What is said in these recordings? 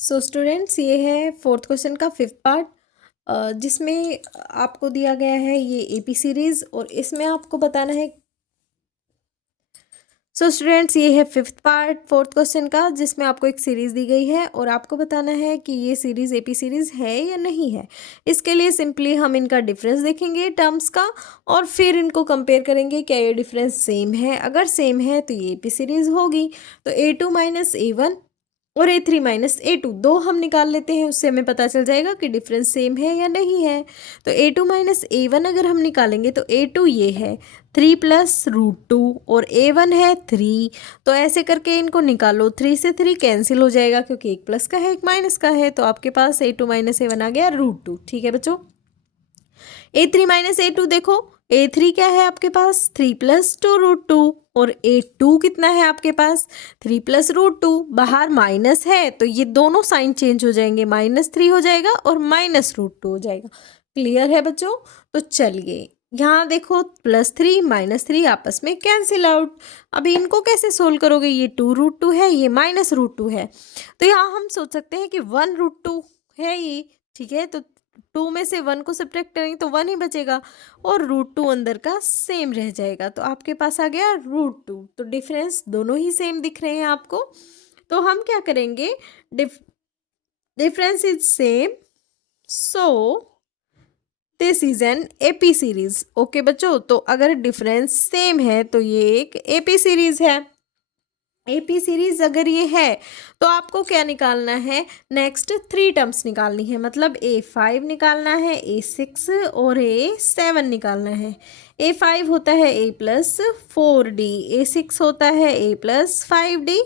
So students, ये है fourth question का फिफ्थ पार्ट, जिसमें आपको दिया गया है ये एपी सीरीज और इसमें आपको बताना है। सो स्टूडेंट्स, ये है फिफ्थ पार्ट फोर्थ क्वेश्चन का, जिसमें आपको एक सीरीज दी गई है और आपको बताना है कि ये सीरीज एपी सीरीज है या नहीं है। इसके लिए सिंपली हम इनका डिफरेंस देखेंगे टर्म्स का और फिर इनको कंपेयर करेंगे, क्या ये डिफरेंस सेम है। अगर सेम है तो ये एपी सीरीज होगी। तो A2 माइनस A1 और A3 माइनस A2 दो हम निकाल लेते हैं, उससे हमें पता चल जाएगा कि डिफरेंस सेम है या नहीं है। तो A2 माइनस A1 अगर हम निकालेंगे तो A2 ये है 3 प्लस √2 और A1 है 3। तो ऐसे करके इनको निकालो, 3 से 3 कैंसिल हो जाएगा क्योंकि एक प्लस का है एक माइनस का है। तो आपके पास A2 माइनस A1 आ गया √2। ठीक है बच्चों। A3 माइनस A2 देखो, A3 क्या है आपके पास 3 प्लस 2 √2 और A2 कितना है आपके पास 3 प्लस √2। बाहर माइनस है तो ये दोनों साइन चेंज हो जाएंगे, -3 हो जाएगा और -√2 हो जाएगा। क्लियर है बच्चों। तो चलिए यहाँ देखो, +3 -3 आपस में कैंसिल आउट। अभी इनको कैसे सोल्व करोगे, ये 2 √2 है, ये -√2 है। तो यहाँ हम सोच सकते हैं कि 1 √2 है ये। ठीक है, तो 2 में से 1 को सब्ट्रैक्ट करेंगे तो 1 ही बचेगा और √2 अंदर का सेम रह जाएगा। तो आपके पास आ गया √2। तो डिफरेंस दोनों ही सेम दिख रहे हैं आपको। तो हम क्या करेंगे, difference is same, so this is an AP series. Okay बच्चों, तो अगर डिफरेंस सेम है तो ये एक एपी सीरीज है। एपी सीरीज अगर ये है तो आपको क्या निकालना है, नेक्स्ट 3 टर्म्स निकालनी है। मतलब A5 निकालना है, A6 और A7 निकालना है। A5 होता है A+4D, A6 होता है A+5D,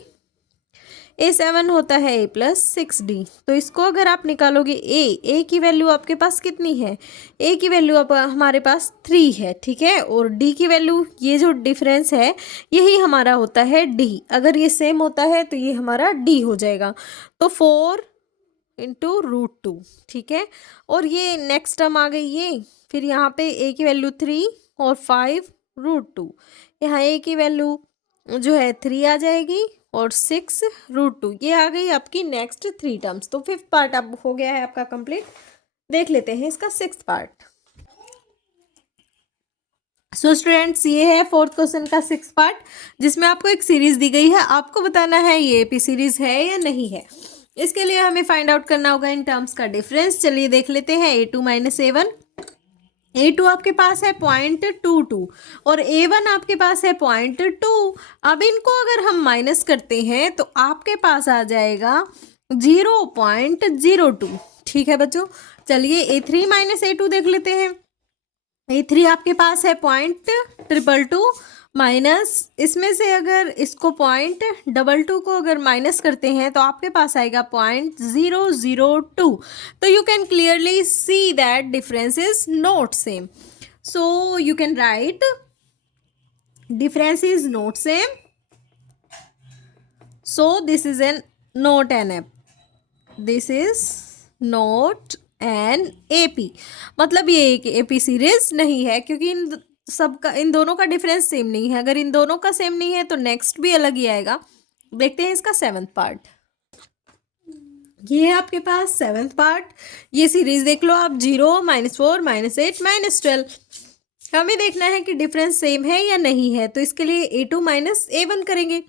A7 होता है A+6D। तो इसको अगर आप निकालोगे, ए की वैल्यू आपके पास कितनी है, ए की वैल्यू अब हमारे पास 3 है। ठीक है, और डी की वैल्यू, ये जो डिफरेंस है यही हमारा होता है डी। अगर ये सेम होता है तो ये हमारा डी हो जाएगा। तो 4 इंटू √2। ठीक है, और ये नेक्स्ट टर्म आ गई ये, फिर यहाँ पे ए की वैल्यू 3 और 5 √2। यहाँ ए की वैल्यू जो है 3 आ जाएगी और 6 √2। ये आ गई आपकी नेक्स्ट 3 टर्म्स। तो फिफ्थ पार्ट अब हो गया है आपका कंप्लीट। देख लेते हैं इसका सिक्स्थ पार्ट। सो स्टूडेंट्स, ये है फोर्थ क्वेश्चन का सिक्स्थ पार्ट, जिसमें आपको एक सीरीज दी गई है। आपको बताना है ये एपी सीरीज है या नहीं है। इसके लिए हमें फाइंड आउट करना होगा इन टर्म्स का डिफरेंस। चलिए देख लेते हैं। A2 माइनस A1, A2 आपके पास है 0.22 और A1 आपके पास है 0.2। अब इनको अगर हम माइनस करते हैं तो आपके पास आ जाएगा 0.02। ठीक है बच्चों, चलिए A3 माइनस A2 देख लेते हैं। A3 आपके पास है 0.222 माइनस, इसमें से अगर इसको 0.22 को अगर माइनस करते हैं तो आपके पास आएगा 0.002। तो you can clearly see that difference is not same. So you can write difference is not same, so this is an not an app, this is not an AP. मतलब ये एक एपी सीरीज नहीं है, क्योंकि इन दोनों का difference same नहीं है। अगर इन दोनों का सेम नहीं है तो नेक्स्ट भी अलग ही आएगा। देखते हैं इसका सेवंथ पार्ट। ये है आपके पास सेवंथ पार्ट। ये सीरीज देख लो आप, 0 -4 -8 -12। हमें देखना है कि डिफरेंस सेम है या नहीं है। तो इसके लिए A2 माइनस A1 करेंगे।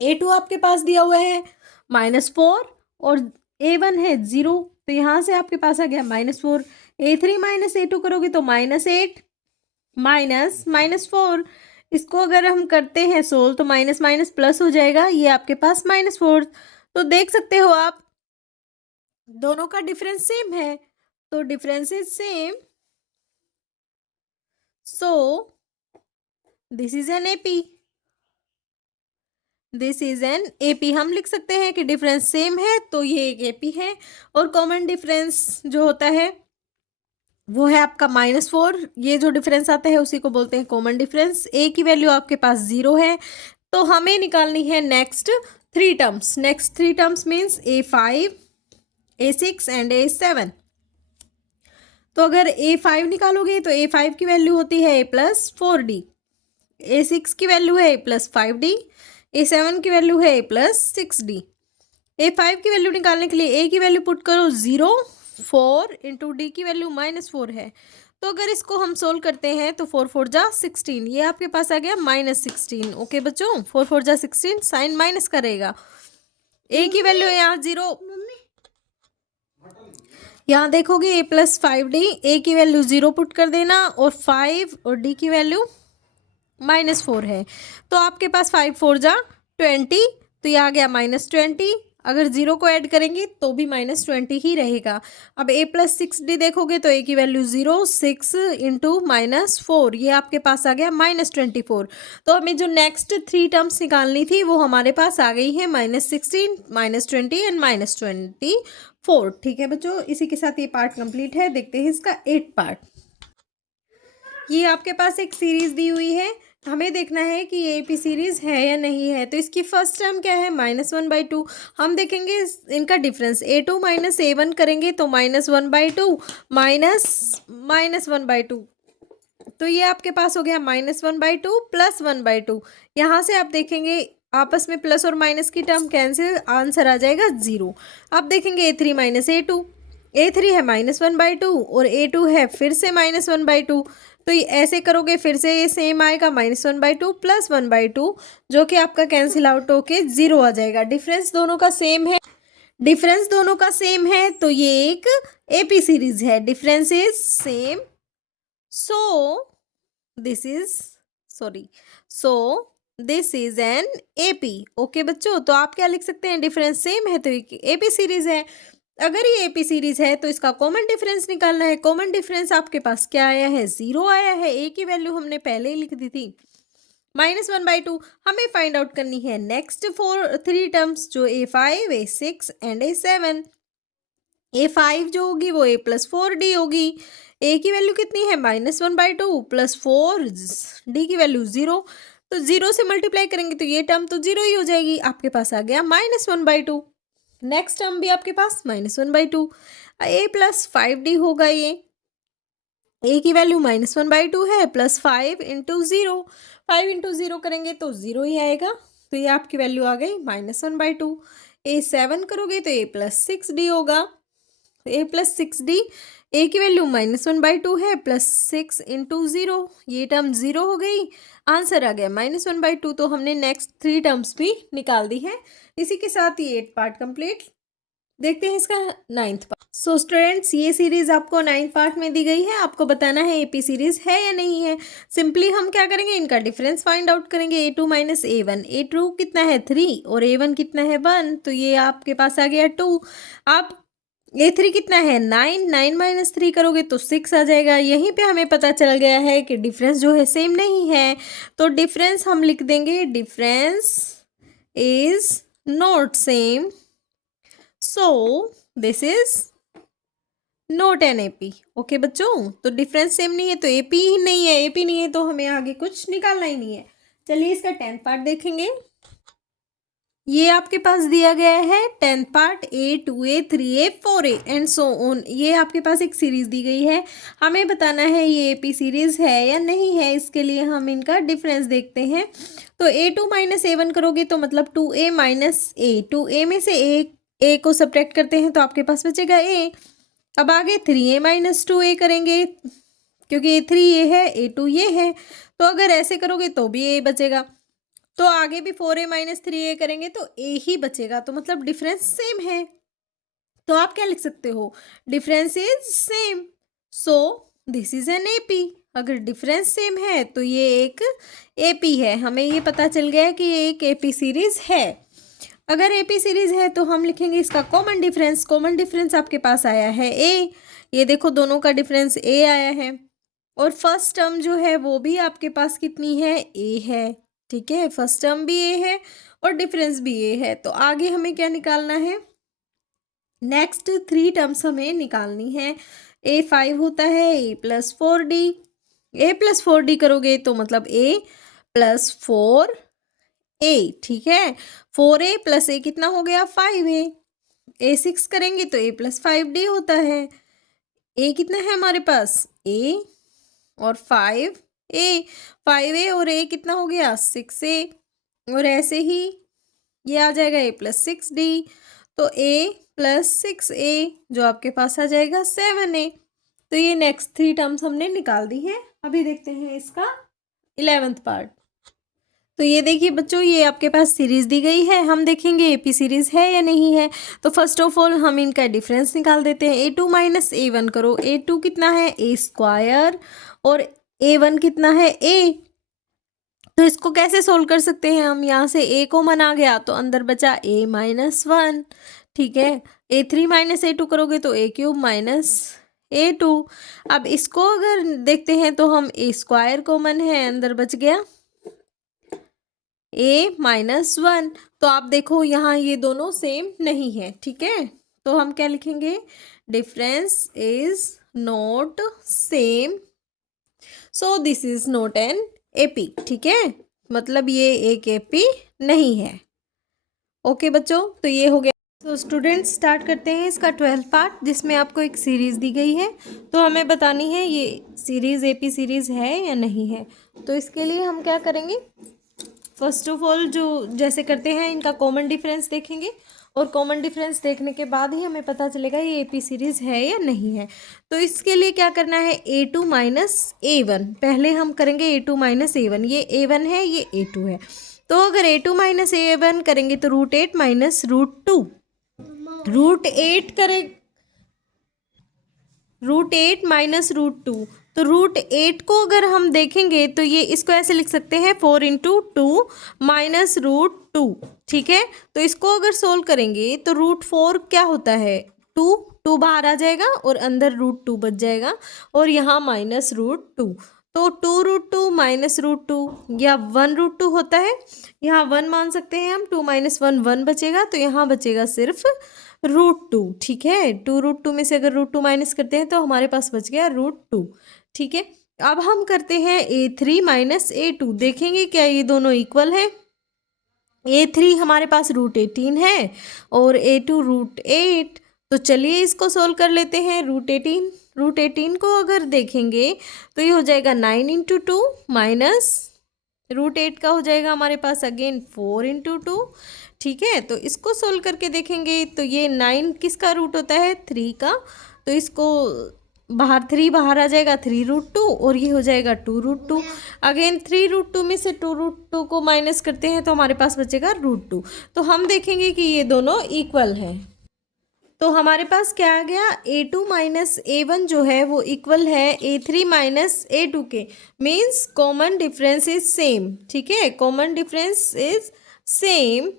A2 आपके पास दिया हुआ है -4 और A1 है 0, तो यहाँ से आपके पास आ गया -4। A3 माइनस A2 करोगे तो -8 माइनस -4। इसको अगर हम करते हैं सोल्व तो माइनस माइनस प्लस हो जाएगा, ये आपके पास -4। तो देख सकते हो आप, दोनों का डिफरेंस सेम है। तो difference is same, so this is an AP, this is an AP. हम लिख सकते हैं कि डिफरेंस सेम है तो ये एक एपी है। और कॉमन डिफरेंस जो होता है वो है आपका -4। ये जो डिफरेंस आता है उसी को बोलते हैं कॉमन डिफरेंस। ए की वैल्यू आपके पास 0 है, तो हमें निकालनी है next 3 terms. Next 3 terms means A5, A6 and A7। तो अगर A5 निकालोगे तो A5 की वैल्यू होती है A+4D, A6 की वैल्यू है A+5D, A7 की वैल्यू है A+6D। A5 की वैल्यू निकालने के लिए A की वैल्यू पुट करो 0, 4 इंटू D की वैल्यू -4 है। तो अगर इसको हम सोल्व करते हैं तो 4 4 जा 16, ये आपके पास आ गया -16। ओके बच्चों, 4 4 जा 16, साइन माइनस करेगा। A की वैल्यू है यहाँ 0, यहाँ देखोगे A प्लस 5D, A की वैल्यू 0 पुट कर देना और 5 और D की वैल्यू -4 है। तो आपके पास 5 4 जा 20, तो ये आ गया -20। अगर 0 को ऐड करेंगे तो भी -20 ही रहेगा। अब A प्लस 6D देखोगे तो A की वैल्यू 0, 6 इंटू -4, ये आपके पास आ गया -24। तो हमें जो नेक्स्ट 3 टर्म्स निकालनी थी वो हमारे पास आ गई है -16, -20 एंड -24। ठीक है बच्चों, इसी के साथ ये पार्ट कंप्लीट है। देखते हैं इसका 8th पार्ट। ये आपके पास एक सीरीज दी हुई है, हमें देखना है कि ये एपी सीरीज है या नहीं है। तो इसकी फर्स्ट टर्म क्या है, -1/2। हम देखेंगे इनका डिफरेंस, A2 माइनस A1 करेंगे तो -1/2 माइनस 1/2। तो ये आपके पास हो गया -1/2 प्लस 1/2। यहाँ से आप देखेंगे आपस में प्लस और माइनस की टर्म कैंसिल, आंसर आ जाएगा 0। अब देखेंगे A3 माइनस A2, A3 है -1/2 और A2 है फिर से -1/2। तो ये ऐसे करोगे फिर से ये सेम आएगा, -1/2 प्लस 1/2, जो कि आपका कैंसिल आउट होके 0 आ जाएगा। डिफरेंस दोनों का सेम है, डिफरेंस दोनों का सेम है, तो ये एक एपी सीरीज है। Difference is same, so this is sorry so this is an AP. Okay बच्चों, तो आप क्या लिख सकते हैं, डिफरेंस सेम है तो एपी सीरीज है। अगर ये एपी सीरीज है तो इसका कॉमन डिफरेंस निकालना है। कॉमन डिफरेंस आपके पास क्या आया है, 0 आया है। ए की वैल्यू हमने पहले ही लिख दी थी -1/2। हमें फाइंड आउट करनी है नेक्स्ट 3 टर्म्स, जो A5, A6 and A7। A5 जो होगी वो A प्लस 4D होगी। A की वैल्यू कितनी है, -1/2 प्लस 4, D की वैल्यू 0। तो 0 से मल्टीप्लाई करेंगे तो ये टर्म तो 0 ही हो जाएगी। आपके पास आ गया -1/2। नेक्स्ट टर्म भी आपके पास -1/2। A प्लस 5D होगा ये। A की वैल्यू -1/2 है, प्लस 5 इंटू 0, 5 इंटू 0 करेंगे तो 0 ही आएगा। तो ये आपकी वैल्यू आ गई -1/2। A7 करोगे तो A प्लस 6D होगा। A प्लस 6D, A की वैल्यू -1/2 है, प्लस 6 इंटू 0, ये टर्म 0 हो गई। आंसर आ गया -1/2। तो हमने नेक्स्ट 3 टर्म्स भी निकाल दी है। इसी के साथ ये 8th पार्ट कंप्लीट। देखते हैं इसका 9th पार्ट। सो स्टूडेंट्स, ये सीरीज आपको 9th पार्ट में दी गई है। आपको बताना है एपी सीरीज है या नहीं है। सिंपली हम क्या करेंगे, इनका डिफरेंस फाइंड आउट करेंगे। A2 माइनस A1, A2 कितना है 3 और A1 कितना है 1, तो ये आपके पास आ गया 2। अब A3 कितना है 9, 9 माइनस 3 करोगे तो 6 आ जाएगा। यहीं पे हमें पता चल गया है कि डिफरेंस जो है सेम नहीं है। तो डिफरेंस हम लिख देंगे, difference is not same, so this is not an AP. Okay बच्चों, तो डिफरेंस सेम नहीं है तो एपी ही नहीं है। एपी नहीं है तो हमें आगे कुछ निकालना ही नहीं है। चलिए इसका 10th पार्ट देखेंगे। ये आपके पास दिया गया है 10th part, A2A 3A 4A and so on. ये आपके पास एक सीरीज दी गई है, हमें बताना है ये एपी सीरीज है या नहीं है। इसके लिए हम इनका डिफरेंस देखते हैं। तो A2 माइनस A1 करोगे तो मतलब 2A माइनस A, 2A में से A को सब्ट्रैक्ट करते हैं तो आपके पास बचेगा A। अब आगे 3A माइनस 2A करेंगे, क्योंकि A3 ये है, A2 ये है, तो अगर ऐसे करोगे तो भी A बचेगा। तो आगे भी 4A माइनस 3A करेंगे तो A ही बचेगा, तो मतलब डिफरेंस सेम है। तो आप क्या लिख सकते हो, difference is same, so this is an AP. अगर डिफरेंस सेम है तो ये एक एपी है। हमें ये पता चल गया कि ये एक एपी सीरीज है। अगर एपी सीरीज है तो हम लिखेंगे इसका कॉमन डिफरेंस। कॉमन डिफरेंस आपके पास आया है A, ये देखो दोनों का डिफरेंस A आया है। और फर्स्ट टर्म जो है वो भी आपके पास कितनी है, A है। ठीक है, फर्स्ट टर्म भी A है और डिफरेंस भी A है। तो आगे हमें क्या निकालना है, नेक्स्ट 3 टर्म्स हमें निकालनी है। A5 होता है A plus 4D, A plus 4D करोगे तो मतलब A प्लस 4A। ठीक है, 4A प्लस A कितना हो गया 5A। A6 करेंगे तो A प्लस 5D होता है। A कितना है हमारे पास A और 5A, 5A और A कितना हो गया 6A, और ऐसे ही ये आ जाएगा A प्लस 6D। तो a प्लस 6a जो आपके पास आ जाएगा 7a। तो ये नेक्स्ट 3 टर्म्स हमने निकाल दी हैं। अभी देखते हैं इसका 11th पार्ट। तो ये देखिए बच्चों, ये आपके पास सीरीज दी गई है, हम देखेंगे एपी सीरीज है या नहीं है। तो फर्स्ट ऑफ ऑल हम इनका डिफरेंस निकाल देते हैं। a2 माइनस a1 करो। a2 कितना है a स्क्वायर और a1 कितना है a। तो इसको कैसे सोल्व कर सकते हैं हम, यहाँ से a कॉमन आ गया तो अंदर बचा a माइनस 1। ठीक है, a3 माइनस a2 करोगे तो a क्यूब माइनस a2। अब इसको अगर देखते हैं तो हम a स्क्वायर कॉमन है, अंदर बच गया a माइनस 1। तो आप देखो यहाँ ये दोनों सेम नहीं है। ठीक है, तो हम क्या लिखेंगे, difference is not same, so this is not an AP. ठीक है, मतलब ये एक एपी नहीं है। ओके बच्चों, तो ये हो गया। तो स्टूडेंट्स स्टार्ट करते हैं इसका 12th पार्ट, जिसमें आपको एक सीरीज़ दी गई है। तो हमें बतानी है ये सीरीज़ एपी सीरीज़ है या नहीं है। तो इसके लिए हम क्या करेंगे, फर्स्ट ऑफ ऑल जो जैसे करते हैं इनका कॉमन डिफरेंस देखेंगे, और कॉमन डिफरेंस देखने के बाद ही हमें पता चलेगा ये एपी सीरीज़ है या नहीं है। तो इसके लिए क्या करना है, a2 माइनस a1, पहले हम करेंगे a2 माइनस a1। ये a1 है, ये a2 है। तो अगर a2 माइनस a1 करेंगे तो √8 माइनस √2, √8 करें, √8 माइनस √2। तो √8 को अगर हम देखेंगे तो ये इसको ऐसे लिख सकते हैं 4 इंटू 2 माइनस √2। ठीक है, तो इसको अगर सोल्व करेंगे तो √4 क्या होता है, 2 बाहर आ जाएगा और अंदर √2 बच जाएगा, और यहाँ माइनस √2। तो 2 √2 माइनस √2 या 1 √2 होता है। यहाँ 1 मान सकते हैं हम, 2 माइनस 1 1 बचेगा, तो यहाँ बचेगा सिर्फ √2। ठीक है, 2 √2 में से अगर √2 माइनस करते हैं तो हमारे पास बच गया √2। ठीक है, अब हम करते हैं a3 माइनस a2, देखेंगे क्या ये दोनों इक्वल है। a3 हमारे पास √18 है और a2 √8। तो चलिए इसको सोल्व कर लेते हैं। √18 को अगर देखेंगे तो ये हो जाएगा 9 इंटू 2 माइनस √8 का हो जाएगा हमारे पास अगेन 4 इंटू 2। ठीक है, तो इसको सोल्व करके देखेंगे तो ये 9 किसका रूट होता है, 3 का। तो इसको बाहर 3 बाहर आ जाएगा, 3 √2, और ये हो जाएगा 2 √2। अगेन 3 √2 में से 2 √2 को माइनस करते हैं तो हमारे पास बचेगा √2। तो हम देखेंगे कि ये दोनों इक्वल हैं। तो हमारे पास क्या आ गया, a2 माइनस a1 जो है वो इक्वल है a3 माइनस a2 के, means common difference is same. ठीक है, common difference is same,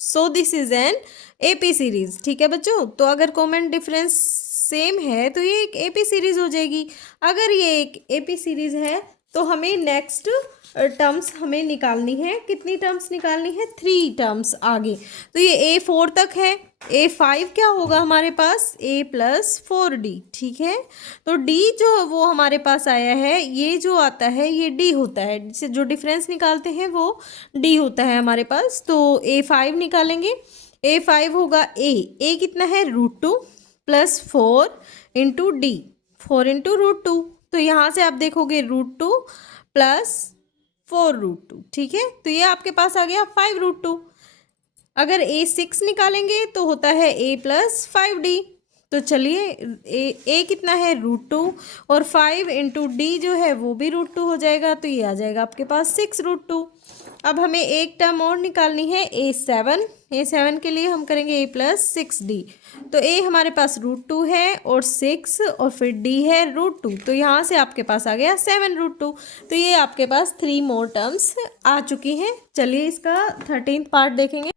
so this is an AP series. ठीक है बच्चों, तो अगर कॉमन डिफरेंस सेम है तो ये एक एपी सीरीज हो जाएगी। अगर ये एक एपी सीरीज है तो हमें नेक्स्ट टर्म्स हमें निकालनी है। कितनी टर्म्स निकालनी है, 3 टर्म्स आगे। तो ये a4 तक है, a5 क्या होगा हमारे पास, a प्लस 4d। ठीक है, तो d जो वो हमारे पास आया है, ये जो आता है ये d होता है, जिसे जो डिफरेंस निकालते हैं वो d होता है हमारे पास। तो a5 निकालेंगे, a5 होगा a कितना है, √2 प्लस 4 इंटू डी, 4 इंटू √2। तो यहाँ से आप देखोगे √2 प्लस 4 √2। ठीक है, तो ये आपके पास आ गया 5 √2। अगर a6 निकालेंगे तो होता है a प्लस 5d। तो चलिए a कितना है, √2, और 5 इंटू डी जो है वो भी √2 हो जाएगा, तो ये आ जाएगा आपके पास 6 √2। अब हमें एक टर्म और निकालनी है a7 के लिए हम करेंगे a प्लस 6d। तो a हमारे पास √2 है और 6 और फिर d है √2, तो यहाँ से आपके पास आ गया 7 √2। तो ये आपके पास 3 मोर टर्म्स आ चुकी हैं। चलिए इसका 13th पार्ट देखेंगे।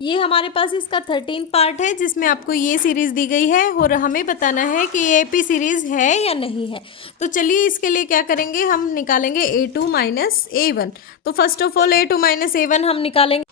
ये हमारे पास इसका 13th पार्ट है, जिसमें आपको ये सीरीज़ दी गई है और हमें बताना है कि ये एपी सीरीज़ है या नहीं है। तो चलिए इसके लिए क्या करेंगे, हम निकालेंगे a2 माइनस a1। तो first of all a2 minus a1 हम निकालेंगे।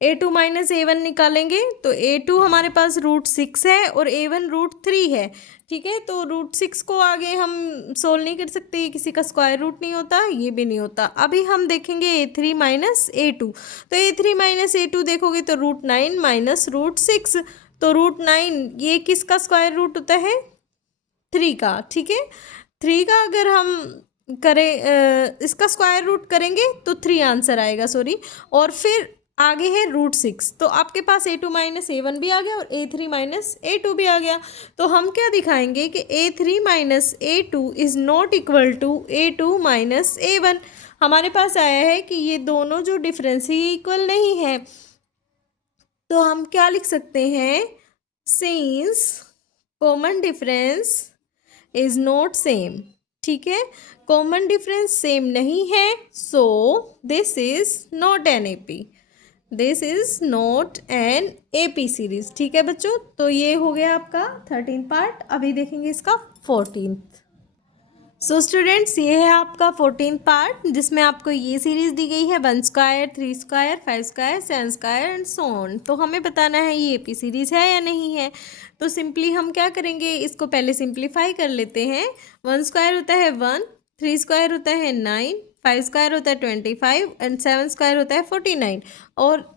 a2 माइनस a1 निकालेंगे तो a2 हमारे पास √6 है और a1 √3 है। ठीक है, तो √6 को आगे हम सोल्व नहीं कर सकते, ये किसी का स्क्वायर रूट नहीं होता, ये भी नहीं होता। अभी हम देखेंगे a3 माइनस a2। तो a3 माइनस a2 देखोगे तो √9 माइनस √6। तो √9 ये किसका स्क्वायर रूट होता है, 3 का। ठीक है, 3 का अगर हम करें इसका स्क्वायर रूट करेंगे तो 3 आंसर आएगा, सॉरी। और फिर आगे है √6, तो आपके पास A2 माइनस A1 भी आ गया और A3 माइनस A2 भी आ गया। तो हम क्या दिखाएंगे कि A3 minus A2 is not equal to A2 minus A1। हमारे पास आया है कि ये दोनों जो डिफरेंस है ये इक्वल नहीं है, तो हम क्या लिख सकते हैं, since common difference is not same. ठीक है, कॉमन डिफरेंस सेम नहीं है, so this is not an AP, this is not an AP series. ठीक है बच्चों, तो ये हो गया आपका 13 पार्ट। अभी देखेंगे इसका 14। सो स्टूडेंट्स, ये है आपका 14 पार्ट, जिसमें आपको ये सीरीज दी गई है 1 square, 3 square, 5 square, 7 square and so on. तो हमें बताना है ये एपी सीरीज है या नहीं है। तो सिंपली हम क्या करेंगे, इसको पहले सिंप्लीफाई कर लेते हैं। 1 स्क्वायर होता है 1, 3 स्क्वायर होता है 9, 5 स्क्वायर होता है 25 एंड 7 स्क्वायर होता है 49 और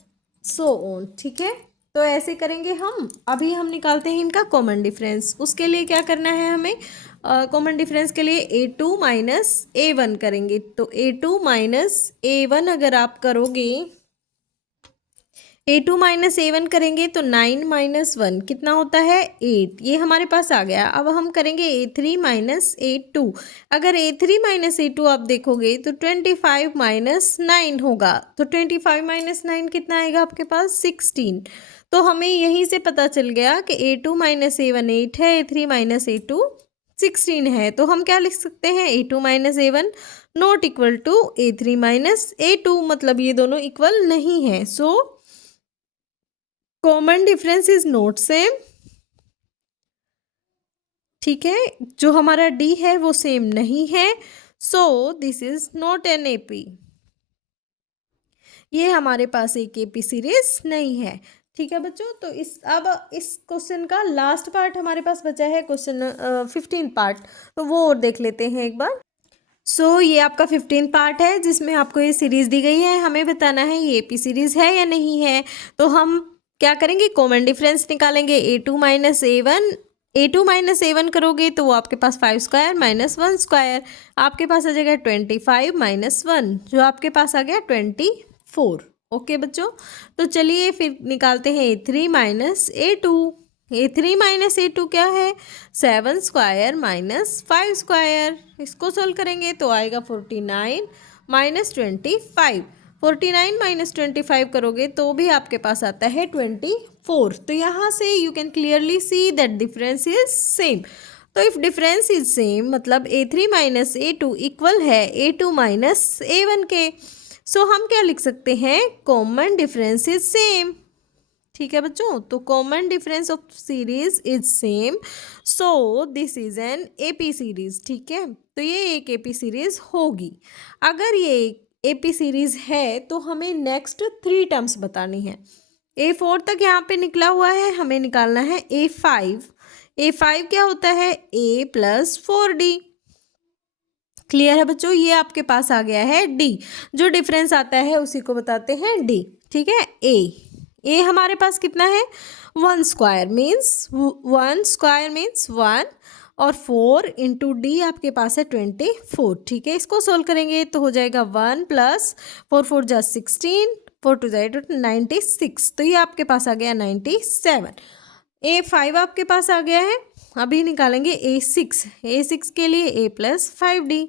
सो ऑन। ठीक है, तो ऐसे करेंगे हम। अभी हम निकालते हैं इनका कॉमन डिफरेंस। उसके लिए क्या करना है हमें, कॉमन डिफरेंस के लिए A2 माइनस A1 करेंगे। तो A2 माइनस A1 अगर आप करोगे, A2 माइनस A1 करेंगे तो 9 माइनस 1 कितना होता है 8, ये हमारे पास आ गया। अब हम करेंगे A3 माइनस A2। अगर A3 माइनस A2 आप देखोगे तो 25 माइनस 9 होगा, तो 25 माइनस 9 कितना आएगा आपके पास 16। तो हमें यहीं से पता चल गया कि A2 माइनस A1 8 है, A3 माइनस A2 16 है। तो हम क्या लिख सकते हैं, A2 minus A1 not equal to A3 minus A2, मतलब ये दोनों इक्वल नहीं है। So common difference is not same. ठीक है, जो हमारा डी है वो सेम नहीं है, so this is not an AP. ये हमारे पास एक एपी सीरीज नहीं है। ठीक है बच्चों, तो अब इस क्वेश्चन का लास्ट पार्ट हमारे पास बचा है, क्वेश्चन 15 पार्ट, तो वो और देख लेते हैं एक बार। सो ये आपका 15 पार्ट है, जिसमें आपको ये सीरीज़ दी गई है। हमें बताना है ये एपी सीरीज़ है या नहीं है। तो हम क्या करेंगे, कॉमन डिफरेंस निकालेंगे। A2 minus A1, A2 minus A1 करोगे तो वो आपके पास 5 स्क्वायर माइनस 1 स्क्वायर, आपके पास आ जाएगा 25 माइनस 1, जो आपके पास आ गया 24। ओके बच्चों, तो चलिए फिर निकालते हैं A3 minus A2। A3 minus A2 क्या है, 7 स्क्वायर माइनस 5 स्क्वायर। इसको सोल्व करेंगे तो आएगा 49 माइनस 25। 49 माइनस 25 करोगे तो भी आपके पास आता है 24। तो यहाँ से you can clearly see that difference is same. तो इफ डिफरेंस इज सेम मतलब A3 माइनस A2 इक्वल है A2 माइनस A1 के। सो हम क्या लिख सकते हैं, कॉमन डिफरेंस इज सेम। ठीक है बच्चों, तो common difference of series is same, so this is an AP series. ठीक है, तो ये एक एपी सीरीज होगी। अगर ये एपी सीरीज है तो हमें नेक्स्ट 3 टर्म्स बतानी है। A4 तक यहाँ पे निकला हुआ है, हमें निकालना है A5। A5 क्या होता है, A प्लस 4D। क्लियर है बच्चों, ये आपके पास आ गया है D। जो डिफरेंस आता है उसी को बताते हैं D। ठीक है, ए हमारे पास कितना है, 1 स्क्वायर मीन्स 1 और 4 इंटू डी आपके पास है 24। ठीक है, इसको सोल्व करेंगे तो हो जाएगा 1 प्लस 4 4 जा 16, 4 2 जा 96, तो ये आपके पास आ गया 97। A5 आपके पास आ गया है। अभी निकालेंगे A6 के लिए A प्लस 5D।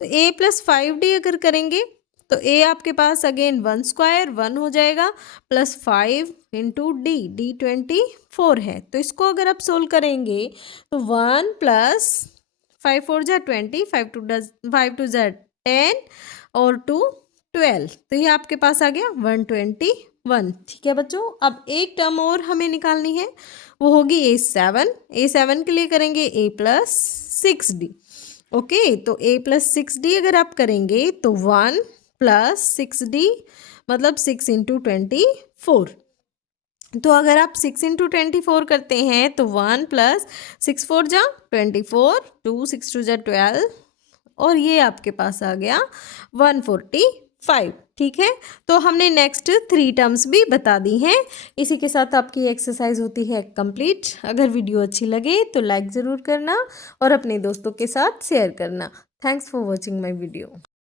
तो A प्लस 5D अगर करेंगे तो A आपके पास अगेन 1 स्क्वायर 1 हो जाएगा प्लस 5 इंटू डी 24 है। तो इसको अगर आप सोल्व करेंगे तो 1 प्लस 5 4 जा 20, 5 2 जा 10 और 2 12, तो ये आपके पास आ गया 121। ठीक है बच्चों, अब एक टर्म और हमें निकालनी है, वो होगी A7 के लिए करेंगे A प्लस 6D। ओके, तो A प्लस 6D अगर आप करेंगे तो 1 प्लस 6D मतलब 6 इंटू 24। तो अगर आप 6 इंटू 24 करते हैं तो 1 प्लस 6 4 जा 24, 2 6 2 जा 12 और ये आपके पास आ गया 145। ठीक है, तो हमने नेक्स्ट 3 टर्म्स भी बता दी हैं। इसी के साथ आपकी एक्सरसाइज होती है कंप्लीट। अगर वीडियो अच्छी लगे तो लाइक ज़रूर करना और अपने दोस्तों के साथ शेयर करना। Thanks for watching my video.